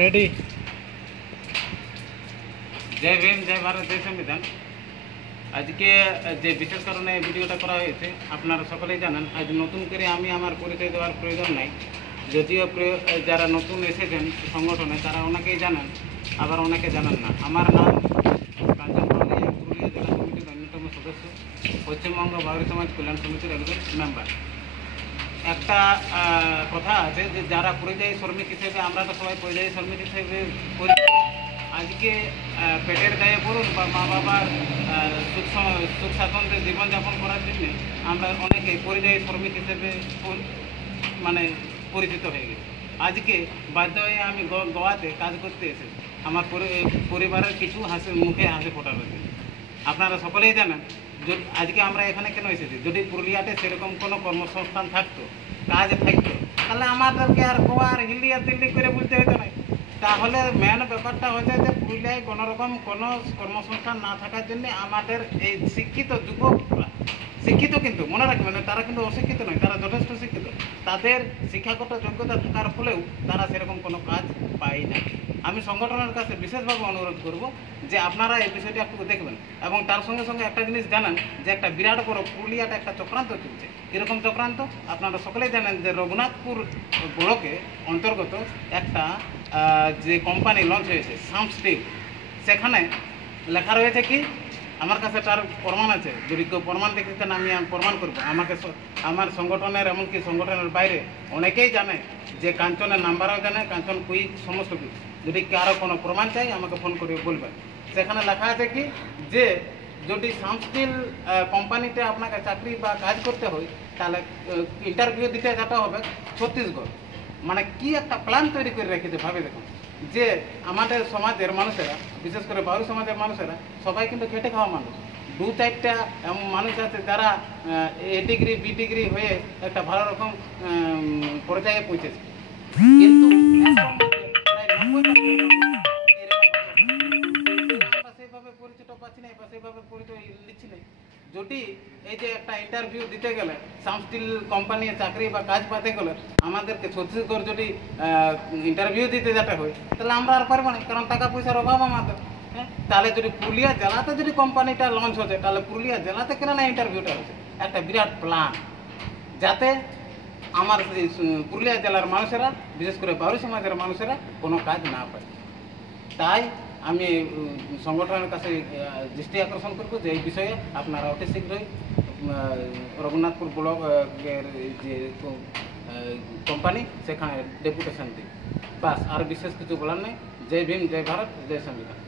Ready. জয় ভীম, জয় ভারত, জয় সংবিধান। আজকে যে বিশেষ কারণে এই ভিডিওটা করা হয়েছে আপনারা সকলেই জানেন। আজ নতুন করে আমি আমার পরিচয় দেওয়ার প্রয়োজন নাই, যদিও যারা নতুন এসেছেন সংগঠনে তারা অনেকেই জানেন, আবার অনেকে জানেন না। আমার নাম কাঞ্চন পাউরিয়া, পুরুলিয়া জেলা কমিটির অন্যতম সদস্য, পশ্চিমবঙ্গ বাউরি সমাজ কল্যাণ সমিতির একজন মেম্বার। একটা কথা আছে যে যারা পরিযায়ী শ্রমিক হিসেবে, আমরা তো সবাই পরিযায়ী শ্রমিক হিসেবে আজকে পেটের গায়ে পড়ুন বা মা বাবার সুখ স্বাচ্ছন্দ্যে জীবনযাপন করার জন্যে আমরা অনেকে পরিযায়ী শ্রমিক হিসেবে মানে পরিচিত হয়ে গেছি। আজকে বাধ্য হয়ে আমি গোয়াতে কাজ করতে এসেছি আমার পরিবারের কিছু মুখে হাসি ফোটানোর জন্য। আপনারা সকলেই জানেন আজকে আমরা এখানে কেন এসেছি। যদি পুরুলিয়াতে সেরকম কোনো কর্মসংস্থান থাকতো, কাজ থাকতো, তাহলে আমাদেরকে আর গোয়া আর হিলি আর দিল্লি করে বলতে হতো না। তাহলে মেন ব্যাপারটা হচ্ছে যে পুরুলিয়ায় কোনোরকম কোনো কর্মসংস্থান না থাকার জন্য আমাদের এই শিক্ষিত যুবকরা, শিক্ষিত কিন্তু মনে রাখবেন তারা কিন্তু অশিক্ষিত নয়, তারা যথেষ্ট শিক্ষিত, তাদের শিক্ষাগত যোগ্যতা থাকার ফলেও তারা সেরকম কোনো কাজ পায় না। আমি সংগঠনের কাছে বিশেষভাবে অনুরোধ করব যে আপনারা এই বিষয়টি একটু দেখবেন এবং তার সঙ্গে সঙ্গে একটা জিনিস জানান যে একটা বিরাট বড় পুরুলিয়াটা একটা চক্রান্ত চলছে। কীরকম চক্রান্ত আপনারা সকলেই জানেন যে রঘুনাথপুর ব্লকে অন্তর্গত একটা যে কোম্পানি লঞ্চ হয়েছে সাম স্টিল, সেখানে লেখা রয়েছে কি, আমার কাছে তার প্রমাণ আছে, যদি কেউ প্রমাণ দেখতে আমি প্রমাণ করবো। আমাকে আমার সংগঠনের, এমনকি সংগঠনের বাইরে অনেকেই জানে যে কাঞ্চনের নাম্বারও জানে, কাঞ্চন কুইক সমস্ত কিছু। যদি কারো কোনো প্রমাণ চাই আমাকে ফোন করে বলবেন। সেখানে লেখা আছে কি যে যদি সাম স্টিল কোম্পানিতে আপনাকে চাকরি বা কাজ করতে হয় তাহলে ইন্টারভিউ দিতে যেতে হবে ছত্তিশগড়। মানে কি একটা প্ল্যান তৈরি করে রেখেছে ভাবে দেখুন। যে আমাদের সমাজের মানুষেরা, বিশেষ করে বাউরি সমাজের মানুষেরা সবাই কিন্তু খেটে খাওয়া মানুষ। দু চারটা এমন মানুষ আছে যারা এ ডিগ্রি বি ডিগ্রি হয়ে একটা ভালো রকম পর্যায়ে পৌঁছেছে, কিন্তু আমরা সেইভাবে পরিচিত পাচ্ছি না বা সেইভাবে পরিচয় দিচ্ছি না। যদি এই যে একটা ইন্টারভিউ দিতে গেলে সাম স্টিল কোম্পানি চাকরি বা কাজ পাতে গেলে আমাদেরকে ছত্তিশগড় যদি ইন্টারভিউ দিতে যেতে হয় তাহলে আমরা আর পারবো না, কারণ টাকা পয়সার অভাব আমাদের। হ্যাঁ, তাহলে যদি পুরুলিয়া জেলাতে যদি কোম্পানিটা লঞ্চ হচ্ছে তাহলে পুরুলিয়া জেলাতে কেন না ইন্টারভিউটা হচ্ছে। একটা বিরাট প্ল্যান যাতে আমার পুরুলিয়া জেলার মানুষেরা, বিশেষ করে বাউরি সমাজের মানুষেরা কোনো কাজ না পায়। তাই আমি সংগঠনের কাছে দৃষ্টি আকর্ষণ করবো যে এই বিষয়ে আপনারা অতি শীঘ্রই রঘুনাথপুর ব্লকের যে কোম্পানি সেখানে ডেপুটেশন দিন। বাস, আর বিশেষ কিছু বলার নেই। জয় ভীম, জয় ভারত, জয় সংবিধান।